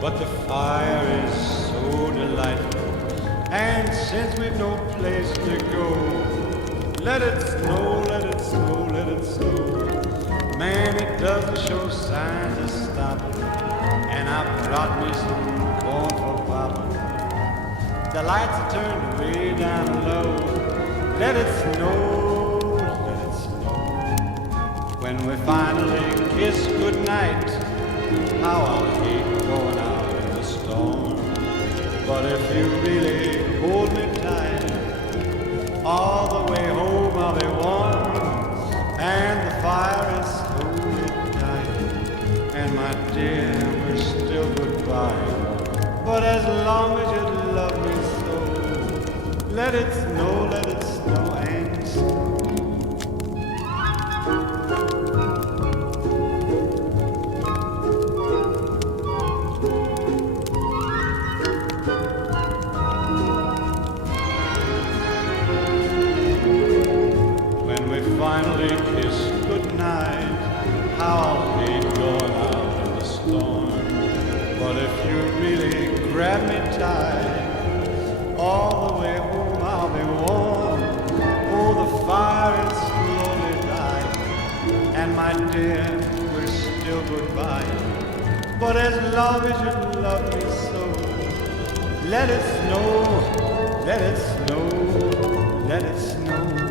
but the fire is so delightful. And since we've no place to go, let it snow, let it snow, let it snow. Man, it doesn't show signs of stopping, and I brought me some corn for popping. The lights are turned way down low. Let it snow, let it snow. When we finally kiss goodnight, how I'll hate going out in the storm. But if you really hold me tight, all the way home I'll be warm. And the fire is slowly dying, and my dear, we're still goodbye. But as long as you love me so, let it snow and snow. Finally kiss goodnight, how I'll hate going out in the storm. But if you really grab me tight, all the way home I'll be warm. Oh, the fire is slowly dying, and my dear, we're still goodbye. But as long as you love me so, let it snow, let it snow, let it snow.